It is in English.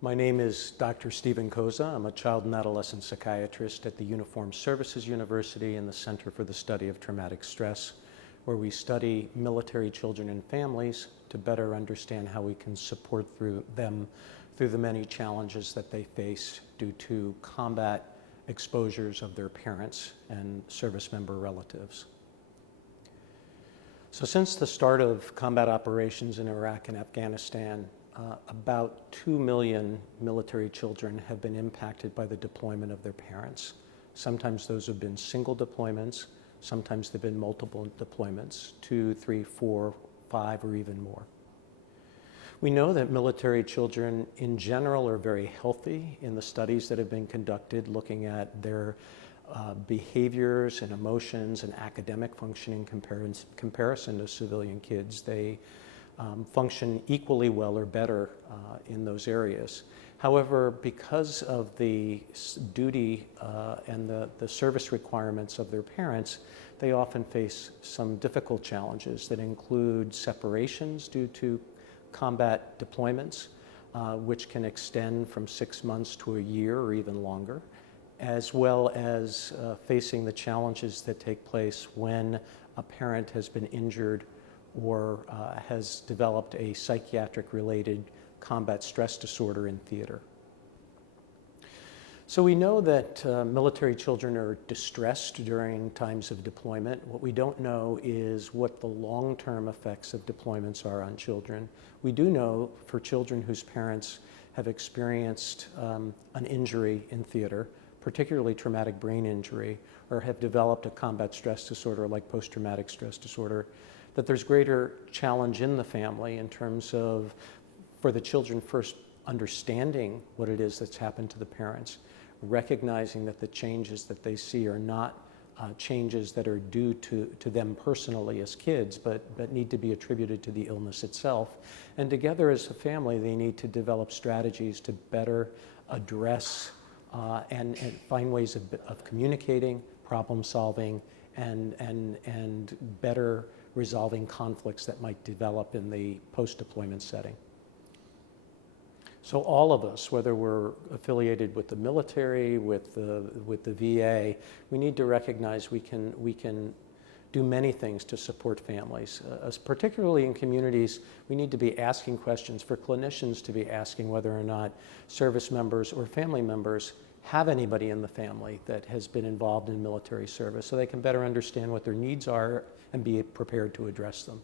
My name is Dr. Stephen Cozza. I'm a child and adolescent psychiatrist at the Uniformed Services University in the Center for the Study of Traumatic Stress, where we study military children and families to better understand how we can support them through the many challenges that they face due to combat exposures of their parents and service member relatives. So since the start of combat operations in Iraq and Afghanistan, about 2 million military children have been impacted by the deployment of their parents. Sometimes those have been single deployments, sometimes they've been multiple deployments, 2, 3, 4, 5, or even more. We know that military children in general are very healthy in the studies that have been conducted looking at their behaviors and emotions and academic functioning comparison to civilian kids. They function equally well or better in those areas. However, because of the duty and the service requirements of their parents, they often face some difficult challenges that include separations due to combat deployments, which can extend from 6 months to a year or even longer, as well as facing the challenges that take place when a parent has been injured or has developed a psychiatric-related combat stress disorder in theater. So we know that military children are distressed during times of deployment. What we don't know is what the long-term effects of deployments are on children. We do know for children whose parents have experienced an injury in theater, particularly traumatic brain injury, or have developed a combat stress disorder like post-traumatic stress disorder, that there's greater challenge in the family in terms of, for the children first, understanding what it is that's happened to the parents, recognizing that the changes that they see are not changes that are due to them personally as kids, but need to be attributed to the illness itself. And together as a family, they need to develop strategies to better address and find ways of communicating, problem solving, and better resolving conflicts that might develop in the post-deployment setting. So all of us, whether we're affiliated with the military, with the VA, we need to recognize we can do many things to support families. Particularly in communities, we need to be asking questions, for clinicians to be asking whether or not service members or family members have anybody in the family that has been involved in military service, so they can better understand what their needs are and be prepared to address them.